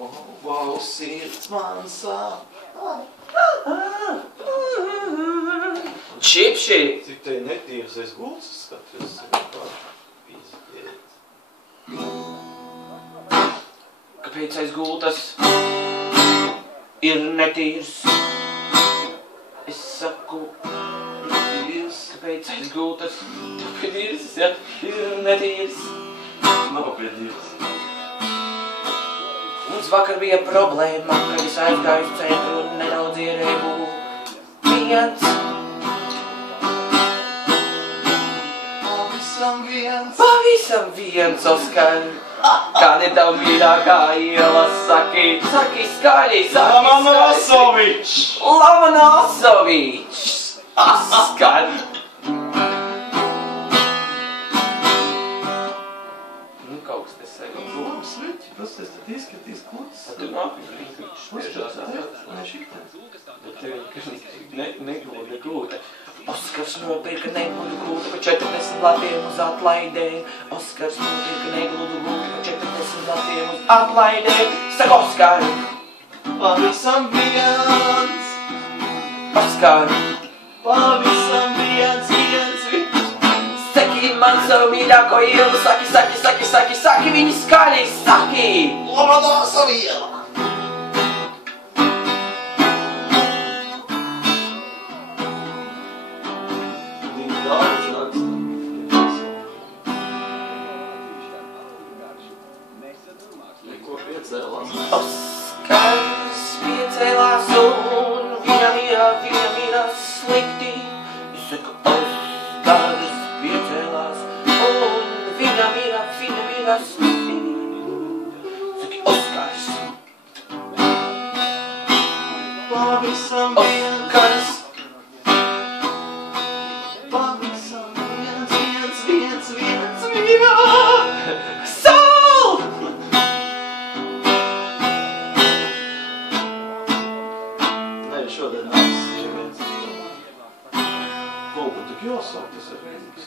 Wow, sirds man sāp. Šipši! Cik te netīras aiz gultas skaties, pīzdiet. Kāpēc aiz gultas ir netīrs? Es saku, netīrs. Kāpēc aiz gultas netīrs, ja? Ir netīrs. Nav piedīrs. Mums vakar bija problēma, kad es aizgāju uz centru un nedaudz ierēju viens. Pavisam viens, Oskar. Kāda ir tavu mīļākā iela? Saki skaļi, Lomonosovičs! Lomonosovičs! Oskar! Nu, kaut kas te sēgam. Labi, sveķi, pasties, tad izskatīs klucis. Tu nāpi, viņš Uzskatās, ne šitā. Bet tev negluda gūta. Oskars nopirka negludu gūtu pa 40 latiem uz atlaidēm. Oskars nopirka negludu gūtu pa 40 latiem uz atlaidēm. Saka, Oskar! Pavisam viens! Oskar! Pavisam viens! Saki man savu mīļāko ielu, saki viņu skaļi, saki! Lomonosova iela! Oskars piecēlās un viņam ir slikti. Es saku, Oskars piecēlās un viņam ir slikti. Saki, Oskars. Pavisam Oskars. Pavisam viens! Sol! Nē, šodien nāc, ja viens. Kolku tik jāsāk, tas ir vienīgs.